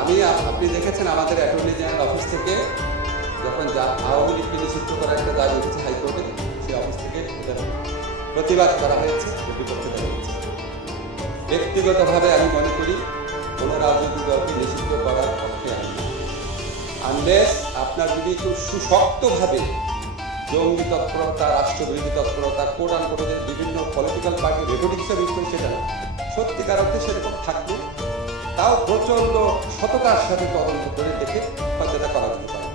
আমি আপনি দেখেছেন আমাদের অ্যাটর্নি জেনারেল অফিস থেকে যখন আওয়ামী লীগকে নিষিদ্ধ করার একটা দাবি উঠেছে হাইকোর্টে, সেই অফিস থেকে প্রতিবাদ করা হয়েছে এর বিপক্ষে দেওয়া হয়েছে। ব্যক্তিগতভাবে আমি মনে করি কোনো রাজনৈতিক দলকে নিষিদ্ধ করার পক্ষে আমি আনলেস আপনার যদি খুব সুশক্তভাবে জঙ্গি তৎপরতা, রাষ্ট্রবিরোধী তৎপরতা কোট আন কোটের বিভিন্ন পলিটিক্যাল পার্টি রেকর্ডিংসের ইউজ সেটা সত্যিকার অর্থে সেরকম থাকবে। তাও প্রচণ্ড সততার সাথে তদন্ত করে দেখে হয়তো করা যেতে পারে।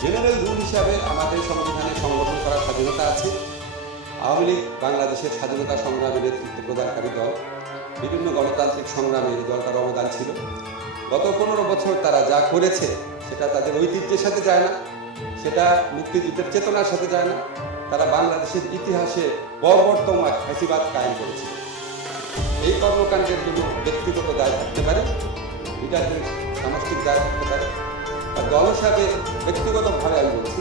জেনারেল রুল হিসাবে আমাদের সংবিধানে সংগঠন করার স্বাধীনতা আছে। আওয়ামী লীগ বাংলাদেশের স্বাধীনতা সংগ্রামে নেতৃত্ব প্রদানকারী দল। বিভিন্ন গণতান্ত্রিক সংগ্রামে এই দলটার অবদান ছিল। গত পনেরো বছর তারা যা করেছে, সেটা তাদের ঐতিহ্যের সাথে যায় না। সেটা মুক্তিযুদ্ধের চেতনার সাথে যায় না। তারা বাংলাদেশের ইতিহাসে বর্বরতম এক কায়েম করেছে এই কর্মকাণ্ডের জন্য ব্যক্তিগত দায় থাকতে পারে লিডারদের সামষ্টিক দায় থাকতে পারে আর দল হিসাবে ব্যক্তিগতভাবে আমি বলছি,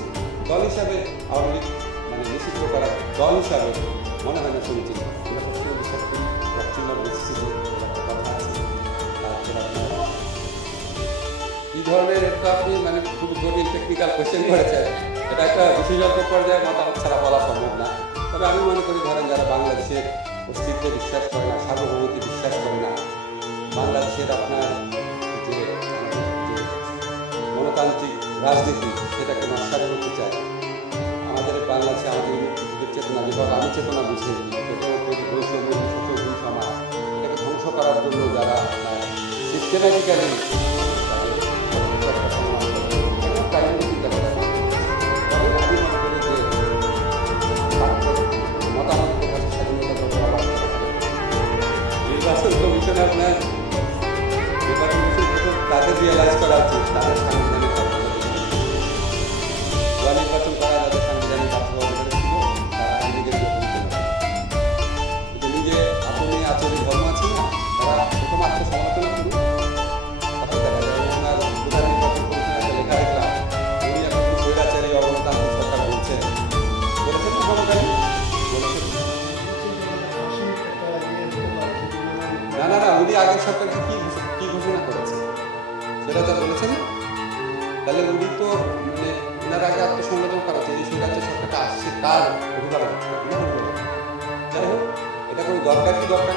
দল হিসাবে আওয়ামী লীগ মানে নিষিদ্ধ করা দল হিসাবে মনে হয় না তারপরে কি ধরনের একটা আপনি মানে খুব জটিল টেকনিক্যাল কোয়েশ্চেন করেছেন, এটা একটা বিশেষজ্ঞ পর্যায়ে মতামত ছাড়া বলা সম্ভব না। তবে আমি মনে করি ধরেন যারা বাংলাদেশের অস্তিত্বে বিশ্বাস করে না, সার্বভৌমত্বে বিশ্বাস করে না। বাংলাদেশের আপনার যে গণতান্ত্রিক রাজনীতি, সেটাকে নস্বাত করতে চায়। আমাদের বাংলাদেশে আমাদের চেতনা যেভাবে আমি চেতনা বুঝে বৈষম্য সমাজ এটাকে ধ্বংস করার জন্য যারা সিস্টেম্যাটিক্যালি કમિશનરને એમરજન્સી તાતે બી અલાજ કરાવજો উনি আগের সরকারকে কি কি ঘোষণা করেছে? সেটা তো বলেছেন তাহলে উনি তো মানে ওনার আগে আত্মসংবেদন করা যে সেটা রাজ্য সরকারটা আসছে, তার অভিভাবক। যাই হোক, এটা কোনো দরকার কি দরকার?